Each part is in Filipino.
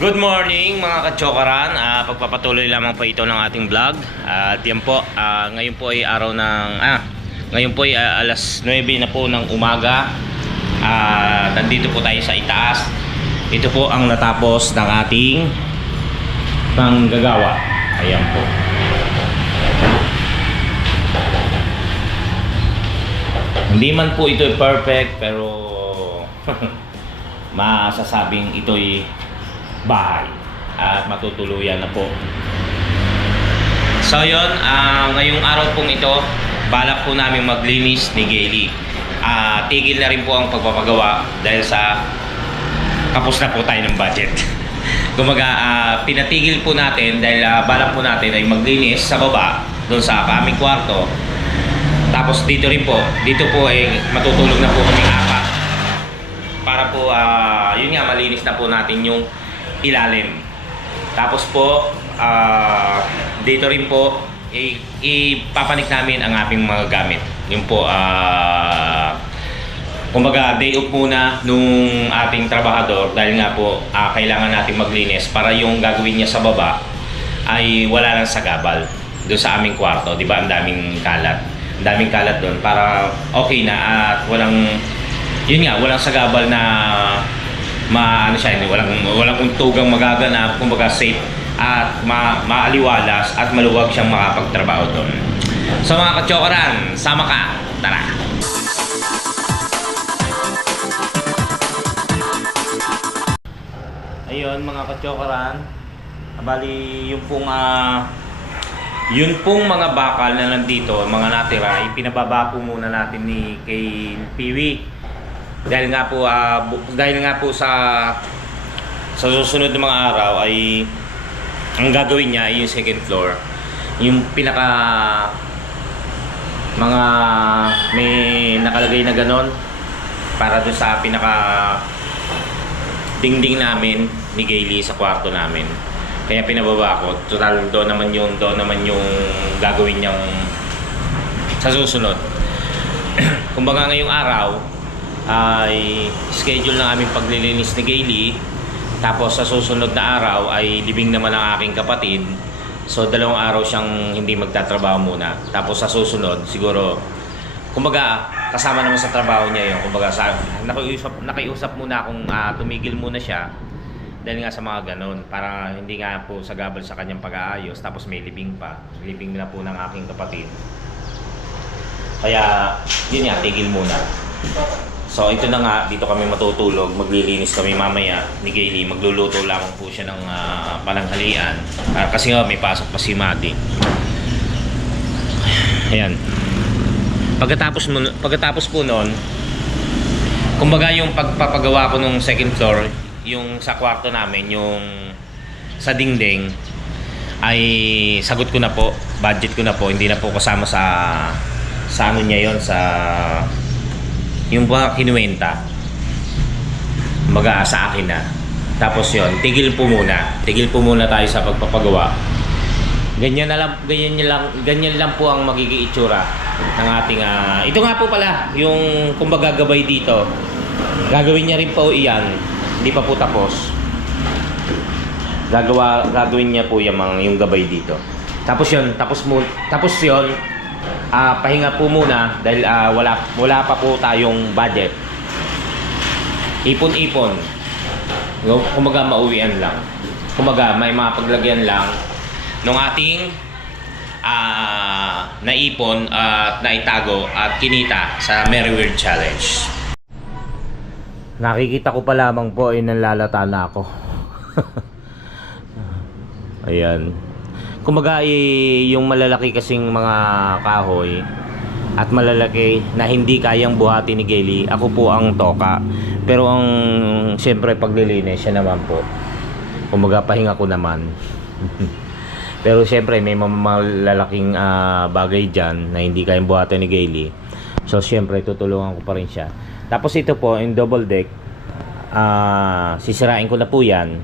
Good morning mga kachokaran. Pagpapatuloy lamang po ito ng ating vlog. At yan po, ngayon po ay araw ng ngayon po ay alas 9 na po ng umaga. Nandito po tayo sa itaas. Ito po ang natapos ng ating panggagawa. Ayan po. Hindi man po ito perfect, pero masasabing ito'y bahay at matutuluyan na po. So yun, ngayong araw pong ito, balak po namin maglinis ni Gayle. Tigil na rin po ang pagpapagawa dahil sa kapos na po tayo ng budget. Kumaga, pinatigil po natin dahil balak po natin ay maglinis sa baba doon sa aming kwarto. Tapos dito rin po, dito po ay matutulog na po kami apat para po yun nga, malinis na po natin yung ilalim. Tapos po dito rin po ipapanik namin ang aming mga gamit. Yun po, kumbaga day off muna nung ating trabahador dahil nga po kailangan natin maglinis para yung gagawin niya sa baba ay wala lang sagabal doon sa aming kwarto. Di ba, ang daming kalat doon para okay na at walang, yun nga, walang sagabal na walang untugang magaganap, kumbaga safe at maaliwalas at maluwag siyang makapagtrabaho doon. So mga kachokaran, sama ka, tara! Ayun mga kachokaran, bali yung pong mga bakal na nandito, mga natira, pinababa po muna natin kay Piwi. Dahil nga po sa susunod na mga araw ay ang gagawin niya ay yung second floor, yung pinaka mga may nakalagay na ganon para doon sa pinaka dingding namin ni Gayle sa kwarto namin. Kaya pinababa ko. Total doon naman yung gagawin niyang sa susunod. Kumbaga ngayong araw ay schedule ng aming paglilinis ni Gayle. Tapos sa susunod na araw ay libing naman ang aking kapatid. So 2 araw siyang hindi magtatrabaho muna. Tapos sa susunod siguro, kumbaga kasama naman sa trabaho niya yun. Kumbaga nakiusap muna akong tumigil muna siya. Dahil nga sa mga ganon, para hindi nga po sagabal sa kanyang pag-aayos. Tapos may libing pa. Libing na po ng aking kapatid. Kaya yun nga, tigil muna. So ito na nga, dito kami matutulog, maglilinis kami mamaya ni Gayle. Magluluto lamang po siya ng pananghalian. Kasi nga may pasok pa si Maddie. Ayan. Pagkatapos po noon, kumbaga yung pagpapagawa ko nung second floor, yung sa kwarto namin, yung sa dingding, ay sagot ko na po, budget ko na po, hindi na po kasama sa ano niya yon, sa yung ba kinuwenta, sa akin na. Tapos yon, tigil po muna tayo sa pagpapagawa. Ganyan lang po ang magiging itsura ng ating ito nga po pala yung kumbaga gabay dito. Gagawin niya rin po iyan, hindi pa po tapos. Gagawin niya po yung gabay dito. Tapos yon, pahinga po muna dahil wala pa po tayong budget. Ipon-ipon. Kumbaga mauwian lang. Kumbaga may mga paglagyan lang nung ating naipon at naitago at kinita sa Merry Weird Challenge. Nakikita ko pa lamang po ay nalalata na ako. Ayan. Kumbaga yung malalaki kasing mga kahoy at malalaki na hindi kayang buhati ni Gayle, ako po ang toka. Pero ang siyempre paglilinis siya naman po. Kumbaga pahinga ko naman. Pero siyempre may malalaking bagay dyan na hindi kayang buhati ni Gayle. So siyempre tutulungan ko pa rin siya. Tapos ito po yung double deck, sisirain ko na po yan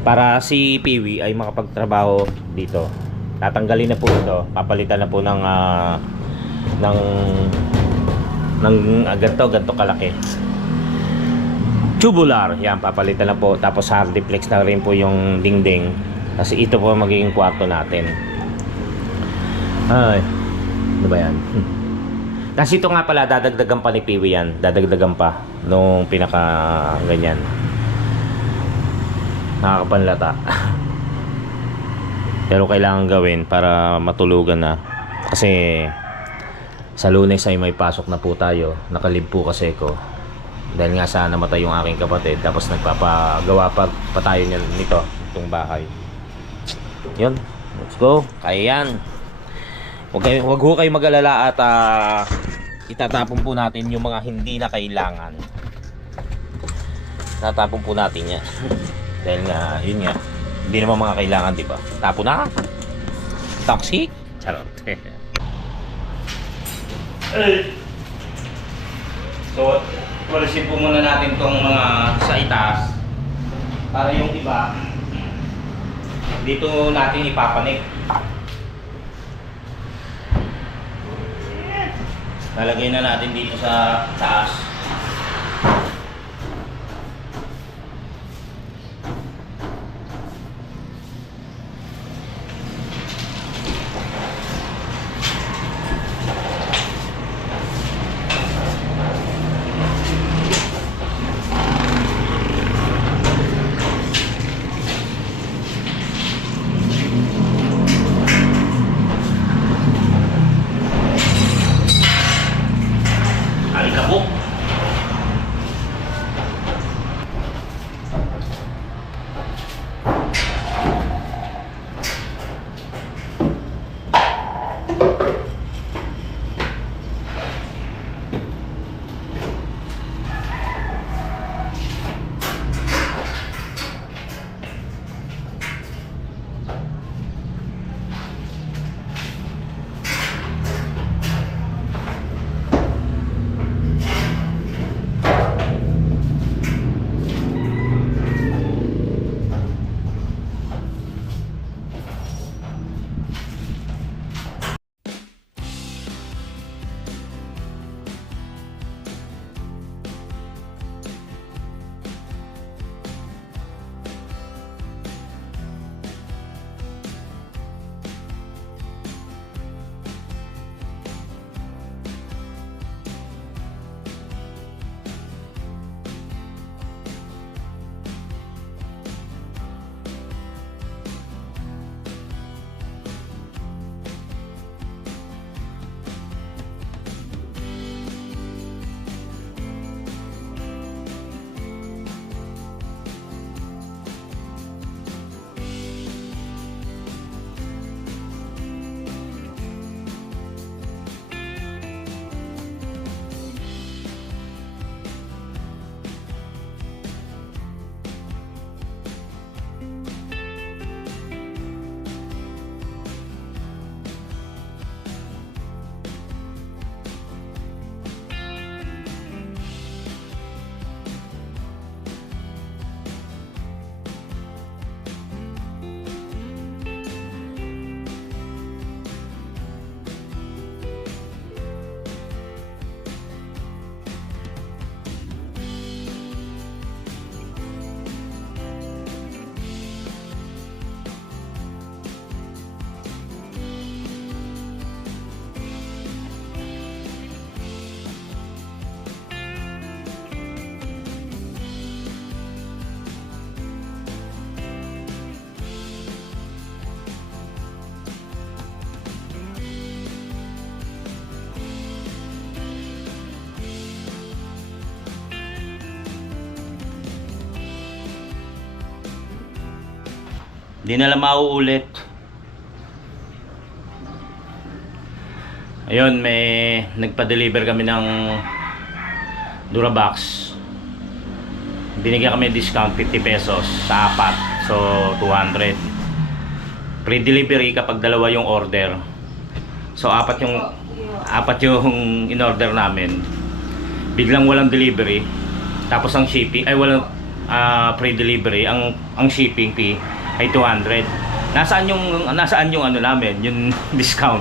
para si Piwi ay makapagtrabaho dito. Tatanggalin na po ito, papalitan na po ng ganto kalaki. tubular. Yan, papalitan na po. Tapos hardiplex na rin po yung dingding. Kasi ito po magiging kwarto natin. Ay, ano ba yan? Kasi ito nga pala, dadagdagan pa ni Piwi yan. Dadagdagan pa nung pinaka ganyan. Nakakapanlata. Pero kailangan gawin para matulugan na. Kasi sa Lunes ay may pasok na po tayo. Nakalib po kasi ko. Dahil nga sa namatay yung aking kapatid. Tapos nagpapagawa pa tayo nito. Itong bahay. Yun. Let's go. Kaya yan. Huwag ho kayo mag-alala at itatapon po natin yung mga hindi na kailangan. Tatapon po natin yan. Dahil nga, yun nga. Hindi naman mga kailangan, di ba? Tapo na. Toxic. Charot. So, walisin po muna natin tong mga sa itaas. Para yung iba, dito natin ipapanik. Lalagay na natin dito sa taas. Alikabok. Di na lang mauulit. Ayun, may nagpa-deliver kami ng Durabox. Binigyan kami discount 50 pesos sa apat. So 200. Free delivery kapag dalawa yung order. So apat yung in-order namin. Biglang walang delivery. Tapos ang shipping ay walang free delivery. Ang shipping fee ay 200. Nasaan yung ano namin, yung discount?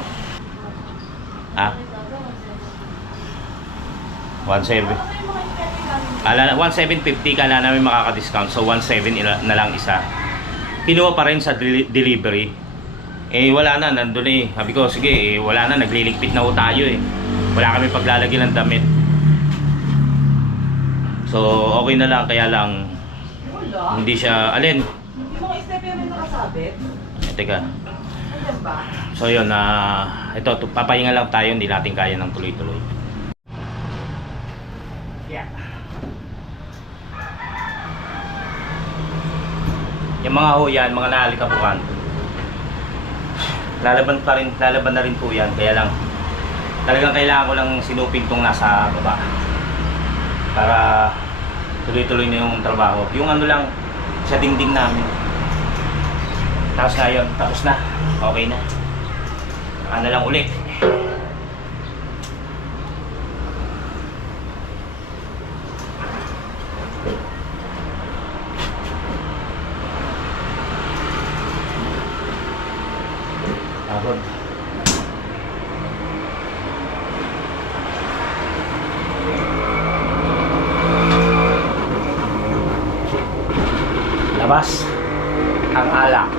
Ha? 170. Kala 1,750 kala namin makaka-discount. So 1,700 na lang isa. Kinuha pa rin sa delivery. Eh wala na, nandun eh. Sabi ko, sige, wala na, nagliligpit na ho tayo eh. Wala kami paglalagyan ng damit. So okay na lang, kaya lang Wala. hindi siya, alin? Yung mga step yung nakasabit. Teka. Ayan ba? So yun, ito, papahinga lang tayo, hindi natin kaya ng tuloy-tuloy. Yeah. Yung mga ho yan, mga naalikabukan. Lalaban na rin po yan, kaya lang talagang kailangan ko lang sinupin tong nasa baba para tuloy-tuloy na yung trabaho. Yung ano lang, sa dingding namin. Tapos na yun, tapos na. Okay na. Ano lang ulit. Pagod. Labas ang alak.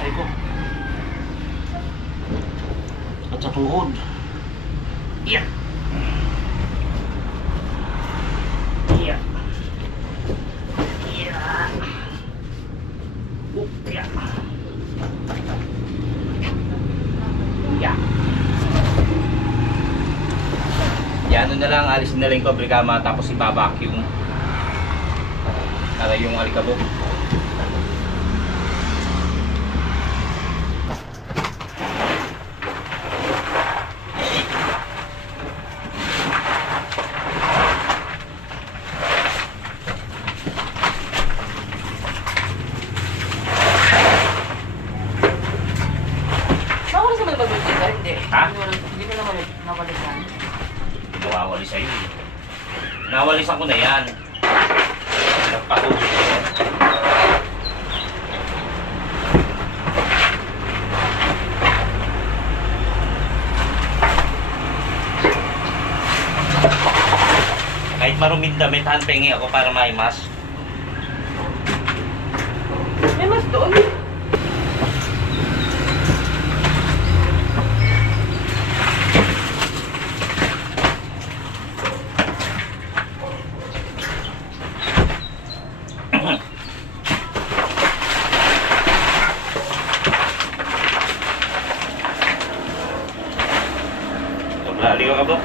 Ay ko. At sa tuhod. Yeah. Yeah. Yeah. Yeah. Yeah. Yan, ano na lang, alisin na lang yung pabrikama tapos iba-vacuum para yung alikabok. Nawala sa mga babalik ka? Hindi. Ha? Hindi ko nawalisan. Nawawali sa'yo eh. Nawalisan ko na yan. Nagpatubig ko yan. Kahit maruming damit, handpengi ako para maimas. May mas doon. Lali ka ba?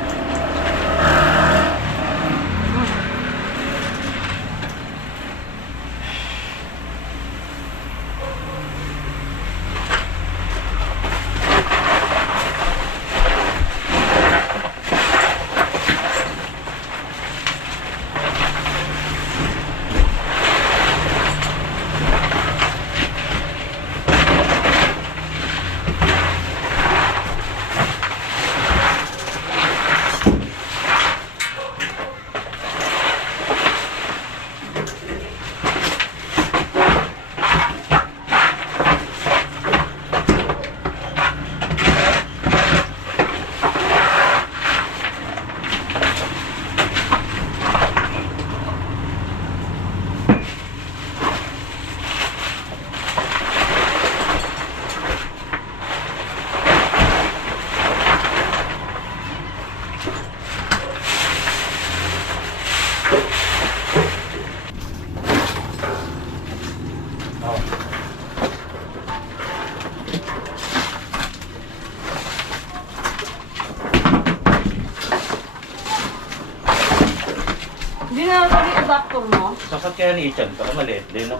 Hindi na natin yung adapter mo. Sakat kaya ni Ichan, baka maliit din, no?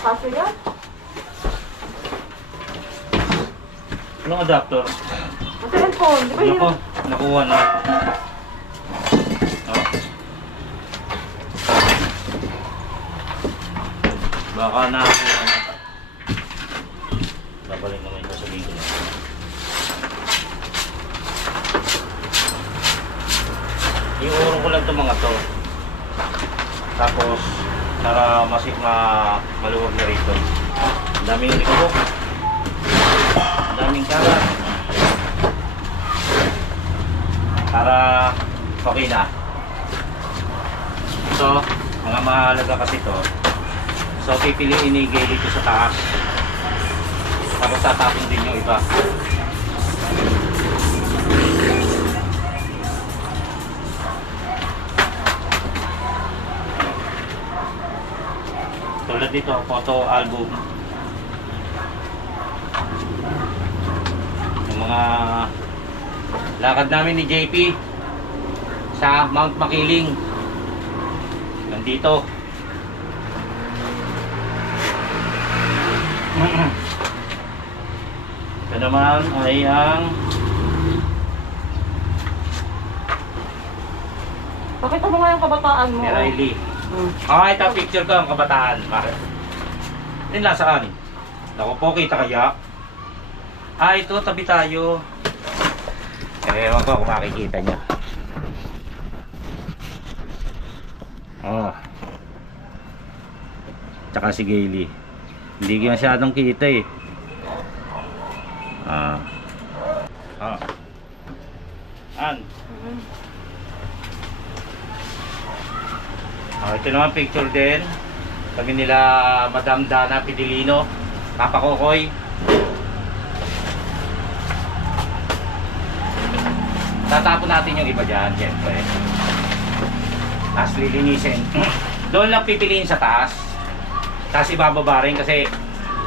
Kasi yan? Anong adapter? Ang cellphone, di ba yun? Nako, nakuha na. Oh. Baka nakakuha na. Babalik naman ko sa video na. Yung urong ko lang itong mga to. Tapos, para maluwag na rito. Ang daming likubok. Ang daming kalat. Para okay na. So, mga mahalaga kasi to. So, pipiliin ni Gay dito sa taas. Tapos tatapon din yung iba. Tulad dito, photo album. Yung mga lakad namin ni JP sa Mount Makiling. Nandito. Ito naman ay ang Pakita mo nga yung kabataan mo. ni Riley. Hmm. Ito picture ko ang kabataan. Bakit? Yun lang saan? Naku po, kita kaya? Ito, tabi tayo. Ewan ko kung makikita niya. Tsaka si Gailey. Hindi ko masyadong kita eh. Mhm. Ito naman picture din. Kami nila Madam Dana Pidilino, Papa Kokoy. Tatapon natin yung iba dyan, siyempre. Tapos lilinisin. Doon lang pipiliin sa taas. Tapos ibababa rin kasi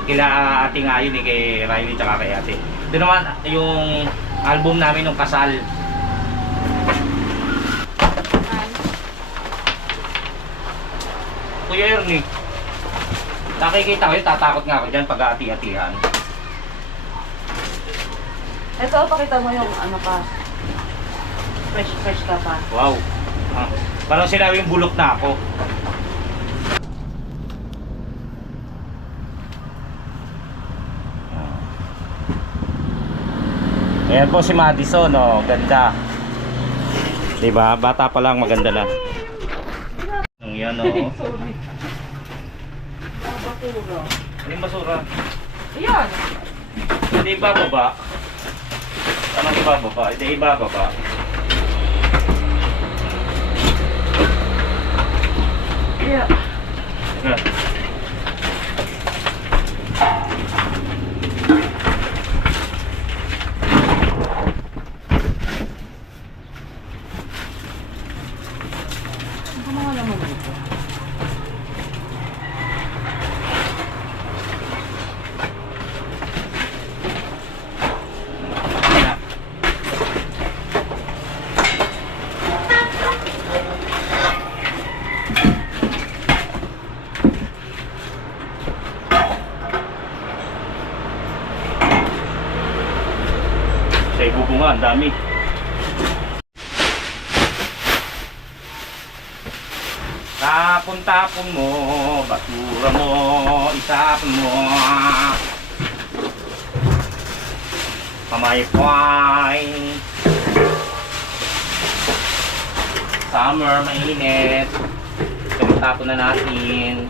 kila ating ayon eh, kay Riley tsaka kay ate. Ito naman yung album namin ng kasal. Kuya Ernie, nakikita ko yun, tatakot nga ako dyan pag aati-atihan. Ito, pakita mo yung ano pa. Fresh ka pa. Wow. Parang sinabi yung bulok na ako. Ayan po si Madison, oh, ganda. Diba? Bata pa lang, maganda na. Yan, oh. Sorry. Basura. Ano yung basura? Ayan. Hindi ibababa. Anong ibababa? Hindi ibababa. Yeah. Ano mga naman dito? Sa ibubunga, ang dami. Tapon-tapon mo, basura mo, isapon mo. Pamaypay. Summer, mainit. So, tapon na natin.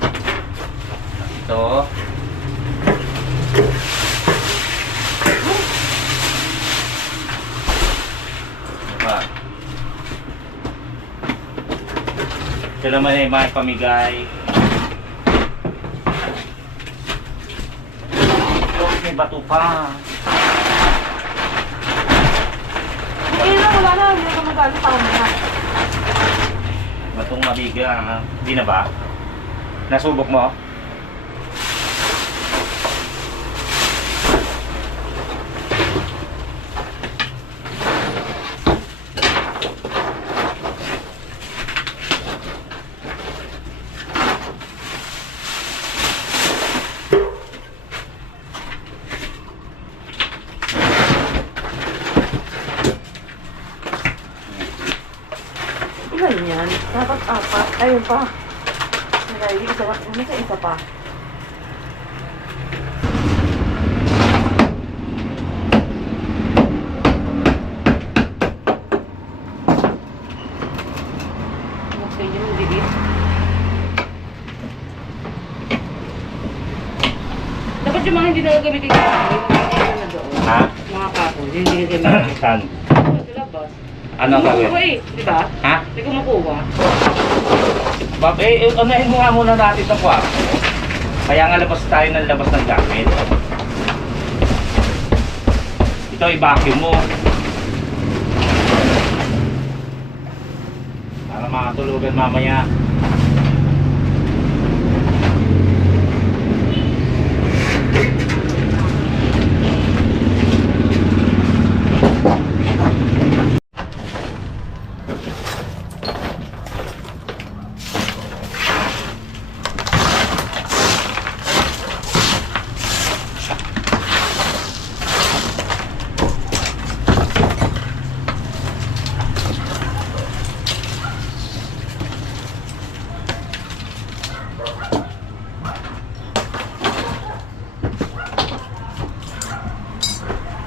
Ito. Diba? Ito naman ay may pamigay. Ito, may bato pa. Eh, wala na. Hindi na magalit ako na. Batong mabiga, ha? Hindi na ba? Nasubok mo? Ilan yan? Dapat apat. Ayun pa. Ay, isa pa. Ano sa isa pa? Okay, yung liit. hindi na gagamitin yung kahoy. Mga na doon. Ha? Mga kahoy, hindi na gagamitin. Saan? Sa labas. Ano ang gagawin? Kumukuha di ba? Ha? Hindi ko makuha. Bob, unahin mo nga muna natin sa kwarto. Kaya nga labas tayo ng labas ng gamit. Ito i-vacuum mo. Para makatulugan mamaya.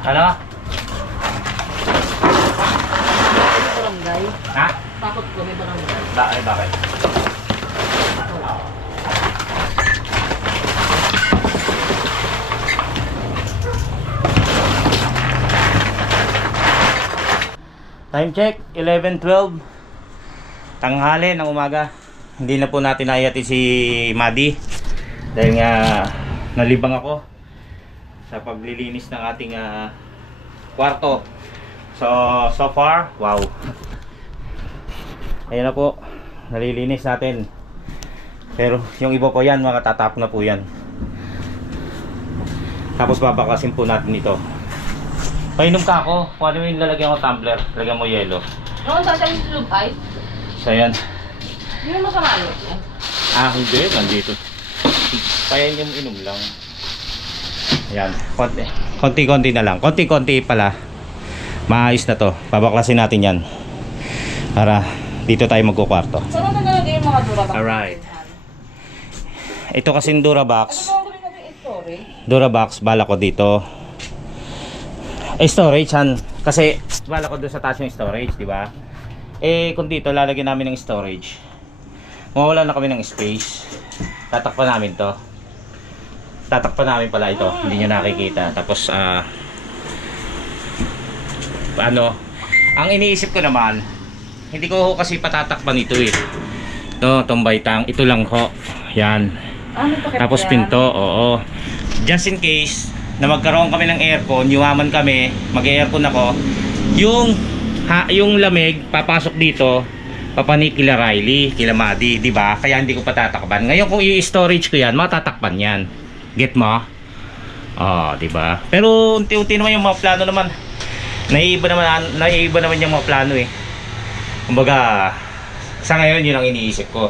Ano? Barangay. Ha? Takot ko, may barangay. Bakit? Time check, 11:12. Tanghali ng umaga. Hindi na po natin nayati si Madi dahil nga nalibang ako sa paglilinis ng ating kwarto. So far, wow. Ayan na po, nalilinis natin. Pero yung iba po yan, makatatap na po yan. Tapos babakasin po natin ito. Painom ka ako, kung ano yung lalagyan ko tumbler, lagyan mo yelo. Noon sa yung lube ay, So yan. hindi mo masama yun. Hindi, nandito. Kaya yung inom lang. Ayan, konti-konti na lang. Konti-konti pala. Maayos na to. Pabaklasin natin yan. Para dito tayo magkukwarto. Saan mo nalagay yung mga durabox? Alright. Ito kasing Durabox. Ano ba gawin natin yung story? Durabox, bala ko dito. Storage han. Kasi bala ko doon sa taas yung storage, di ba? Kung dito lalagyan namin ng storage, mawala na kami ng space. Tatakpan namin to. Tatakpan namin pala ito. Hindi nyo nakikita. Tapos ano, ang iniisip ko naman, hindi ko kasi patatakpan ito eh. Ito, tombaytang. Ito lang ho. Yan. Ano pa Tapos pinto, oo. Just in case na magkaroon kami ng aircon, yumaman kami, mag-aircon ako, yung lamig papasok dito, papani kila Riley, kila Madi, di ba? Kaya hindi ko patatakpan. Ngayon kung i-storage ko yan, matatakpan yan. Get mo? Di ba? Pero unti-unti naman yung mga plano naman. Naiiba naman yung mga plano eh. Kumbaga, sa ngayon yun ang iniisip ko.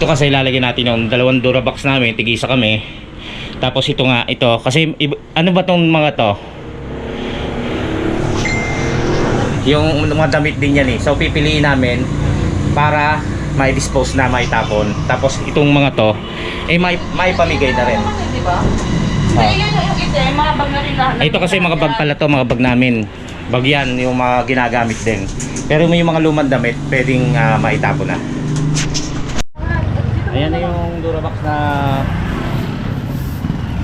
Ito kasi ilalagay natin yung dalawang Durabox namin, tig-isa kami. Tapos ito nga, ito. Kasi ano ba tong mga to? Yung mga damit din yan eh. So pipiliin namin para mai-dispose na, maitapon. Tapos itong mga to, maipamigay na rin. Di ba? Kasi yun yung isa, yung mga bag na rin na. Ito kasi mga bag pala to, mga bag namin. Bag yan, yung mga ginagamit din. Pero may mga lumang damit, pwedeng maitapon na. Ayan na yung Durabox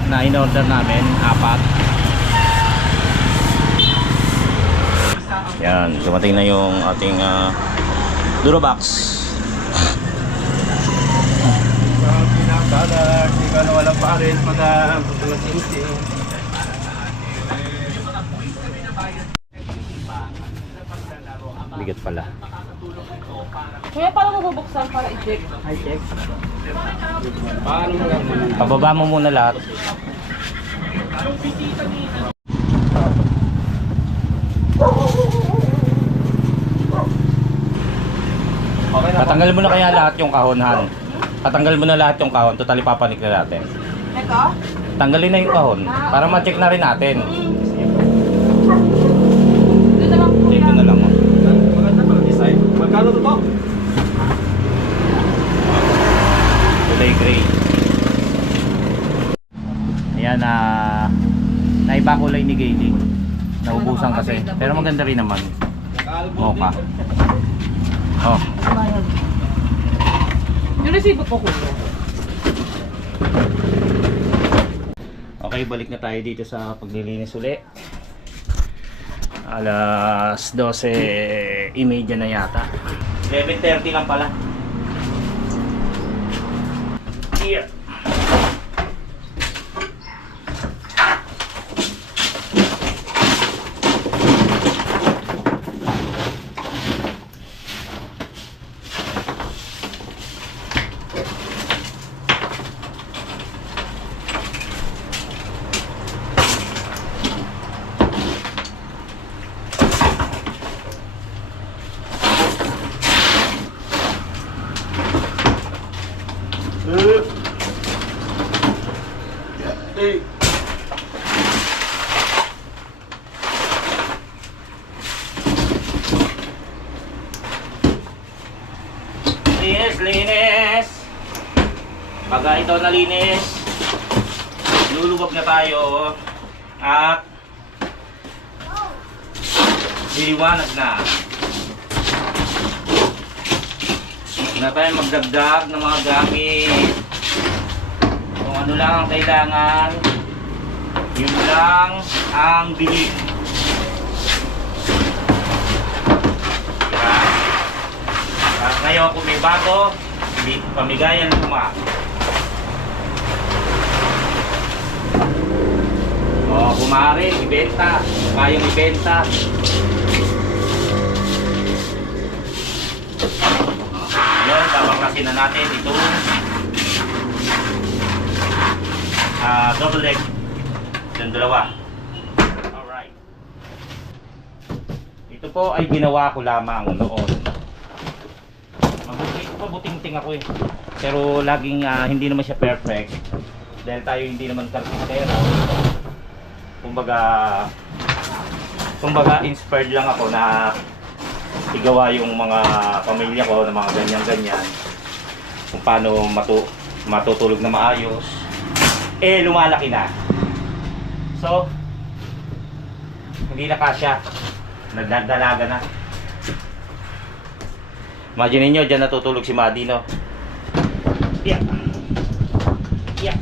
na in-order namin, 4. Yan, dumating na yung ating Durabox. Pinakalat, di ka na walang baril pag sing-sing. Bigat pala. Kuya, paano mo bubuksan para i-check? I-check. Paano mo lang muna? Pababa mo muna lahat. Patanggal mo na kaya lahat yung kahon, Han. Patanggal mo na lahat yung kahon. Total ipapanik na natin. Ito? Tanggalin na yung kahon para ma-check na rin natin. Dito lang po. Dito na lang. Maganda pala design. Magkano to? Kulay gray. Ayan na naiba kulay ni Gayle. Naubusan kasi. Pero maganda rin naman. Mocha. Oh. Yung resibo po kuya. Okay, balik na tayo dito sa paglilinis uli. Alas 12:30 na yata. 11:30 lang pala. Here. Linis! Pagka ito nalinis, lulubog na tayo at liliwanag na. Huwag na tayo magdagdag ng mga gamit. Kung ano lang ang kailangan, yun lang ang bilhin. Ngayon kung may bago, pamigayan luma. O kumari, ibenta. Kayang ibenta. Ngayon, tabaklasin na natin ito. Double leg. Yung dalawa. Alright. Ito po ay ginawa ko lamang noon. Mabuting-ting ako eh. Pero laging hindi naman siya perfect. Dahil tayo hindi naman karpintero. Kumbaga inspired lang ako na igawa yung mga pamilya ko na mga ganyan-ganyan. Kung paano matutulog na maayos. Eh, lumalaki na. So, hindi na kasya. Nagdadalaga na. Imagine niyo diyan natutulog si Madi, no? Yeah. Yeah.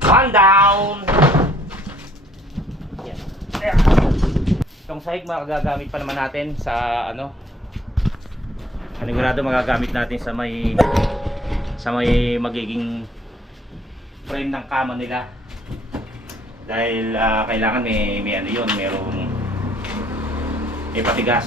One down. Yeah. Yeah. Itong sahig magagamit pa naman natin sa ano? Panigurado magagamit natin sa may magiging frame ng kama nila. Dahil kailangan may ano yun, merong patigas.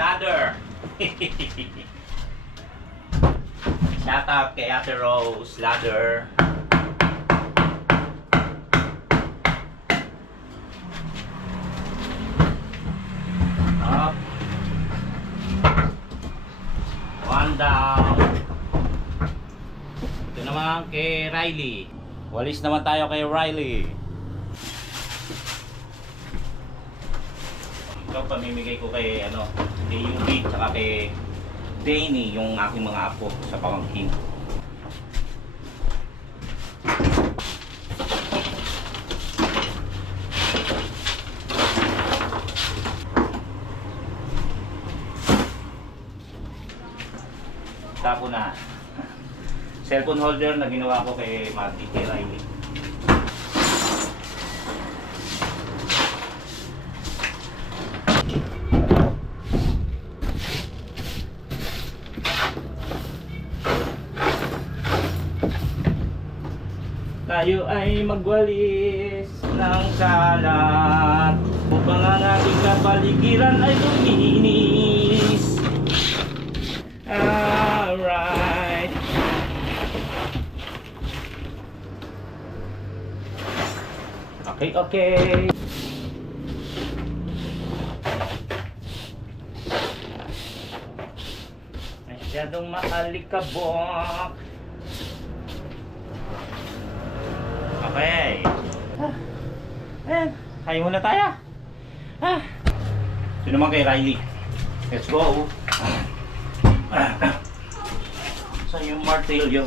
Ladder. Shout out kay Ate Rose, ladder. Up. One down. Ito naman kay Riley. Walis naman tayo kay Riley. Ito pamimigay ko kay kay Yubi tsaka kay Danny, yung aking mga apo sa pamangkin. Tapo na. Cellphone holder na ginawa ko kay Marty, kay Riley. Tayo ay magwalis ng kalat upang ang ating kapaligiran ay luminis. Alright. Okay. Masyadong maalikabok. Okay. Ayan. Kaya muna tayo. Sino naman kay Riley? Let's go. Saan yung martilyo?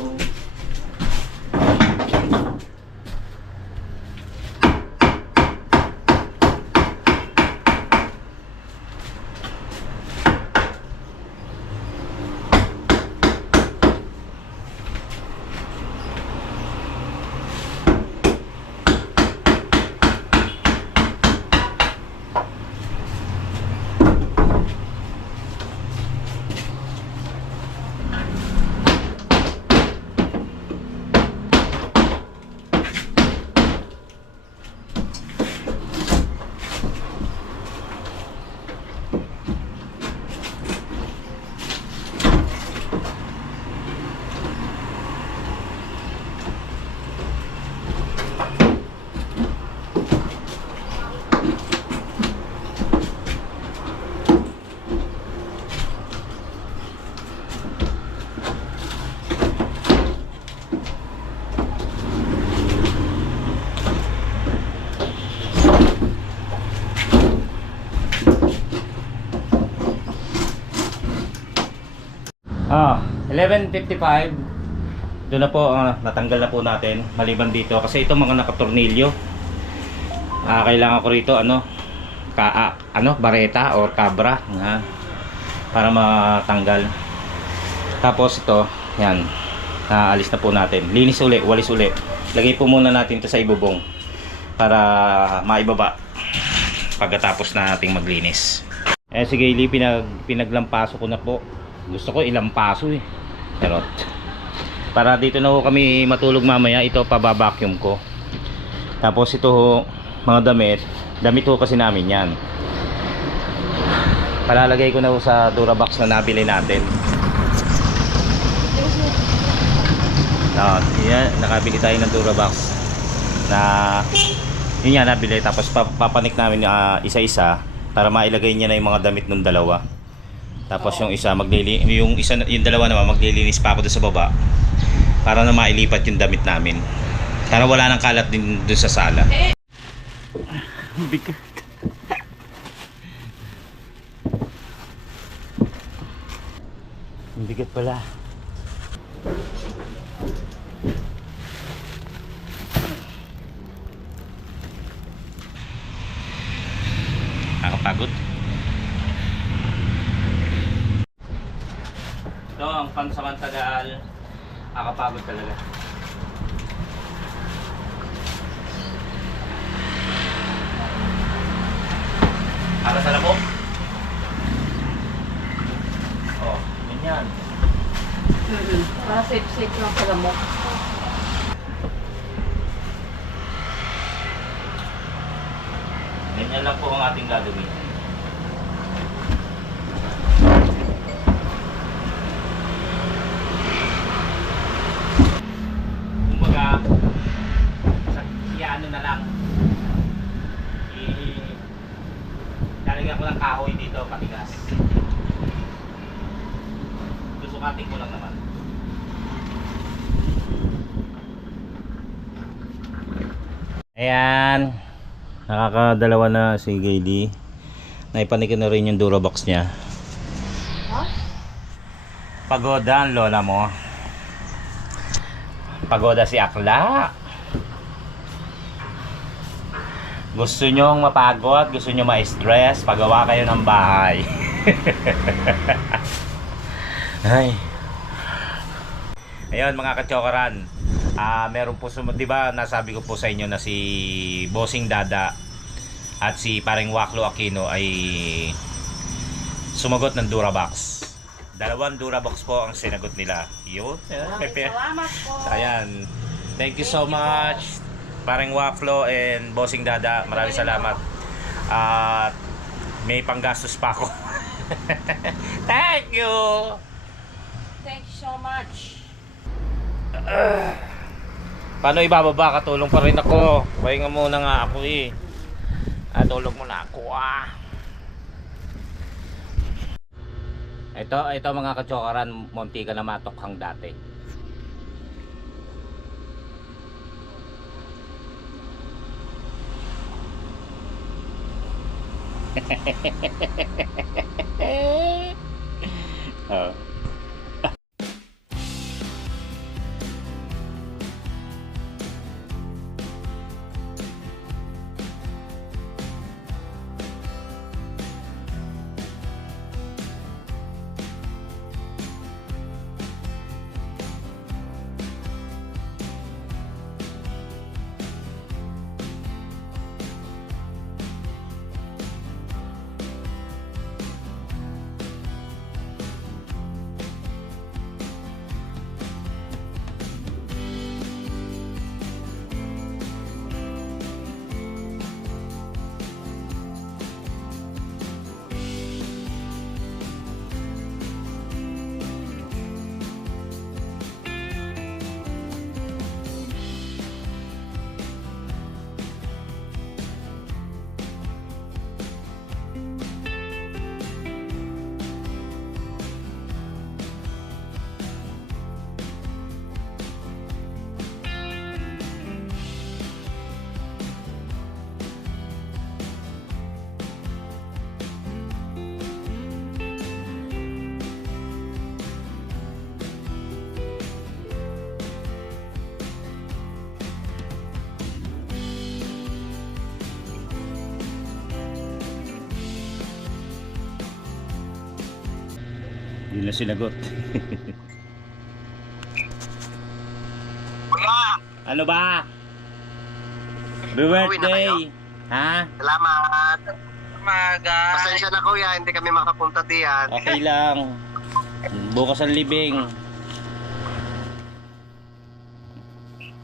Ah, 11:55. Doon na po, natanggal na po natin. Maliban dito kasi ito mga nakatornilyo. Kailangan ko rito bareta or kabra para matanggal. Tapos ito, yan. Naalis na po natin. Linis uli, walis uli. Lagay po muna natin ito sa ibubong para maibaba pagkatapos nating maglinis. Si Gayle, pinaglampaso ko na po. Gusto ko ilang paso Charot. Para dito na ho kami matulog mamaya. Ito pabavacuum ko. Tapos ito ho, mga damit ho kasi namin yan. Palalagay ko na ho sa Durabox na nabili natin. Yan, nakabili tayo ng Durabox na yun nga nabili. Tapos papanik namin isa-isa para mailagay niya na yung mga damit ng dalawa. Tapos yung dalawa naman maglilinis pa ako doon sa baba para na mailipat yung damit namin. Para wala nang kalat din doon sa sala. Bigat. Bigat pala. Nakakapagod. Ito ang pansamantagal. Nakakapagod talaga. Para sa lamok. Oh, ganyan. Para safe lang sa lamok. Ganyan lang po ang ating gagawin. Kumbaga, ano na lang. Lalagyan ko ng kahoy dito, patigas. Susukatin ko lang naman. Ayan. Nakakadalawa na si Gayle. Naipanikin na rin yung Durabox niya. Huh? Pagoda ang lola mo. Pagoda si Akla. Gusto nyong mapagod, gusto nyo ma-stress, pagawa kayo ng bahay. Ay. Ayun mga kachokaran. Meron po di ba nasabi ko po sa inyo na si Bossing Dada at si Paring Waklo Aquino ay sumagot ng Durabox. 2 Durabox po ang sinagot nila. Yun. Salamat po. Ayan. Thank you so much Paring Waklo and Bossing Dada. Maraming salamat. At may panggastos pa ako. Thank you. Thank you so much. Paano ibababa? Katulong pa rin ako. Pahinga muna nga ako eh. Tulog muna ako Ito mga kachokaran, munti ka na matokhang dati. Oh. Hindi na sinagot. Ano ba? Happy birthday! Ha? Salamat. Pasensya na kuya, hindi kami makapunta diyan. Okay lang. Bukas ang libing.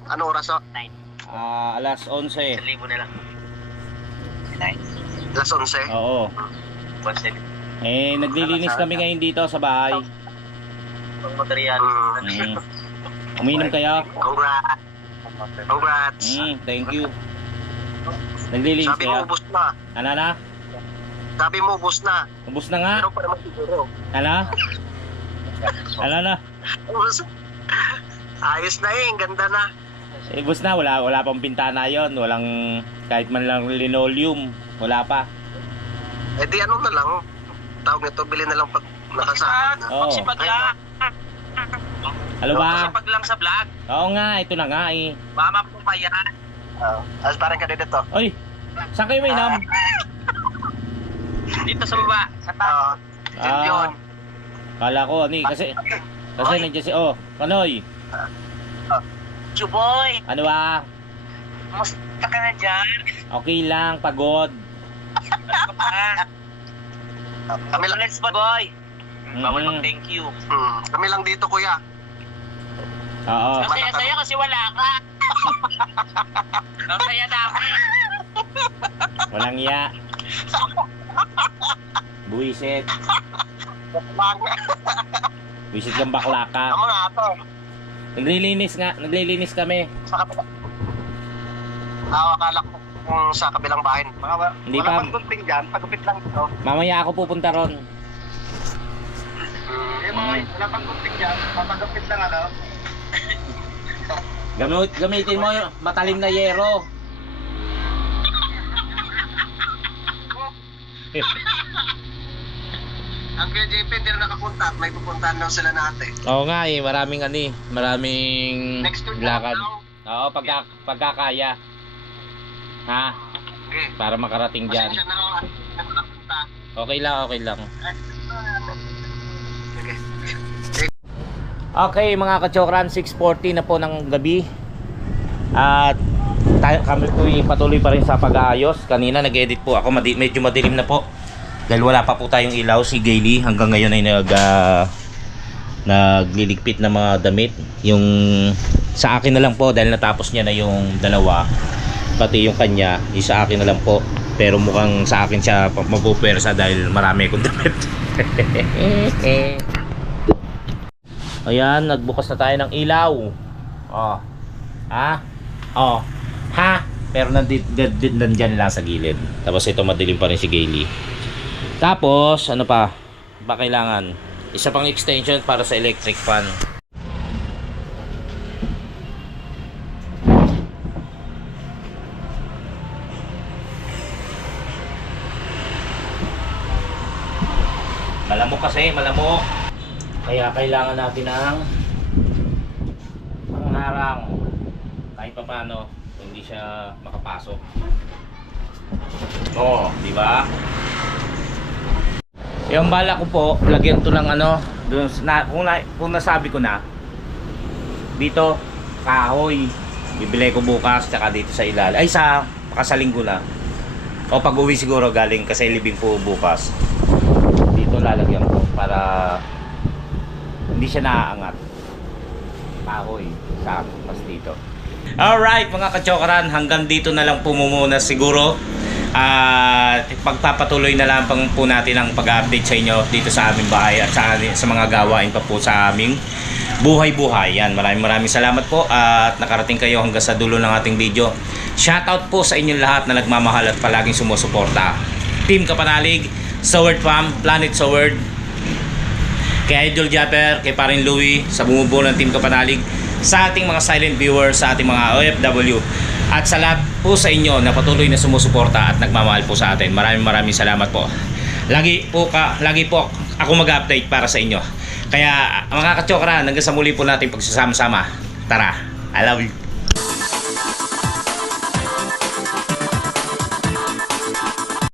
Ano oras o? Alas 11. Libo na lang. Alas 11? Oo. Naglilinis kami ngayon dito sa bahay. Material. Uminom kayo? Congrats. Congrats. Thank you. Naglilinis Sabi mo kayo? ubos na. Ano na? Sabi mo ubos na. Ubus na nga? Pero pa naman siguro. Ano? Ano na? Ubos. Ayos na eh, ang ganda na. Ubus na, wala pang pintana yon, walang kahit man lang linoleum, wala pa. Eh di ano na lang. Tawag nito, bili na lang pag nakasahod na. Oo. Ay, Ano ba? pag lang sa vlog. Oo nga, ito na nga eh. Mama po pa yan. As parang ka dito. Oy, saan kayo mainam? Dito sa baba. Sa taas. Yun. Kala ko, kasi nandiyan si, Kanoy. Chuboy, Ano ba? musta ka na dyan? Okay lang, pagod. Kami lang. Let's boy. Mhm. Thank you. Kami lang dito kuya. Oo. Masaya-saya kasi wala ka. Ang saya namin. Walang iya. Buisit. Buisit kang bakla ka. Ang mga ato. Naglilinis kami. Sa kabila. Akala ko kung sa kabilang bahay. Hindi Wala pa. pang gunting dyan. Pagupit lang ito. Mamaya ako pupunta ron. Wala pang gunting dyan. Papagupit lang ano. Gamitin mo yung matalim na yero. Ang Kuya JP hindi na nakapunta. May pupuntahan lang sila natin. Oo nga maraming Next week lakad. na. Oo, pagkakaya. Ha? Okay. Para makarating dyan. Pasensya na ako. Hindi na nakapunta. Okay lang. Okay. Okay mga kachokran, 6:40 na po ng gabi. At kami po patuloy pa rin sa pag-aayos. Kanina nag-edit po ako, medyo madilim na po. Dahil wala pa po tayong ilaw, si Gayle hanggang ngayon ay nagliligpit ng mga damit. Yung sa akin na lang po dahil natapos niya na yung dalawa. Pati yung kanya, sa akin na lang po. Pero mukhang sa akin siya mapupersa dahil marami akong damit. Ayan, nagbukas na tayo ng ilaw. Ha? Pero nandyan lang sa gilid. Tapos ito madilim pa rin si Gayle. Tapos, ano pa? Ba kailangan? Isa pang extension para sa electric fan. Malamok kasi, malamok. Kaya kailangan natin ng pangharang. Kahit pa paano, hindi siya makapasok. Oo, di ba? Yung bala ko po, lagyan to ng ano, dun, kung nasabi ko na, dito, kahoy. Bibili ko bukas, tsaka dito sa ilalim. Ay, sa pakasaling ko na. O pag uwi siguro galing kasi libing po bukas. Dito lalagyan ko para hindi siya naaangat. Kahoy, sa pas dito. Alright mga kachokaran, hanggang dito na lang po muna siguro. At pagpapatuloy na lang po natin ang pag-update sa inyo dito sa aming bahay at sa mga gawain pa po sa aming buhay-buhay. Yan, maraming salamat po at nakarating kayo hanggang sa dulo ng ating video. Shoutout po sa inyong lahat na nagmamahal at palaging sumusuporta. Team Kapanalig, Soward Farm, Planet Soward, kay Idol Japper, kay Parin Louie, sa bumubuo ng Team Kapanalig, sa ating mga silent viewers, sa ating mga OFW, at sa lahat po sa inyo na patuloy na sumusuporta at nagmamahal po sa atin. Maraming salamat po. Lagi po ako mag-update para sa inyo. Kaya mga kachokra, hanggang sa muli po natin pagsasama-sama. Tara, I love you.